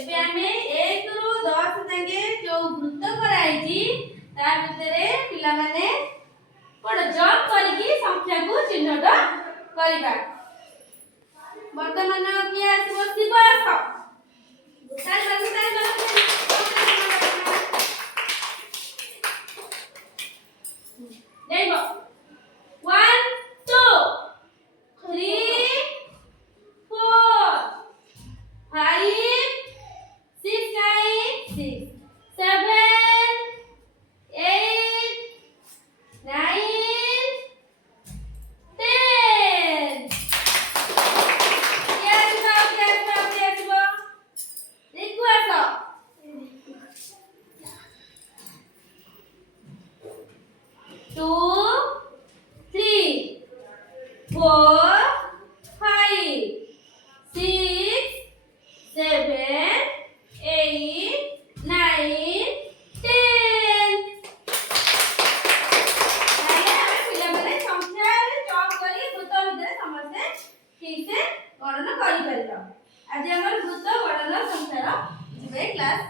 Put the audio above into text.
एबे हमें 1 रु 10 जाके जो वृत्त कराइची ता भितरे पिला माने कोड जॉब करिकी संख्या को चिन्हट करिबा। वर्तमान किए आसीबो शिवास ताल देखो 1 2 3 4 5 6 9 7 8 9 10 2 3 4 5 6 7 8 9 10 पिलाମାନେ ସଂଖ୍ୟାରେ ଚକ୍ କରି ବୃତ୍ତ ଭିତରେ ସମସ୍ତେ ଠିକ ସେ ଗଣନା କରି ପାରିବା। ଆଜି ଆମର ବୃତ୍ତ ଗଣନା ସଂଖ୍ୟାର ଯିବେ କ୍ଲାସ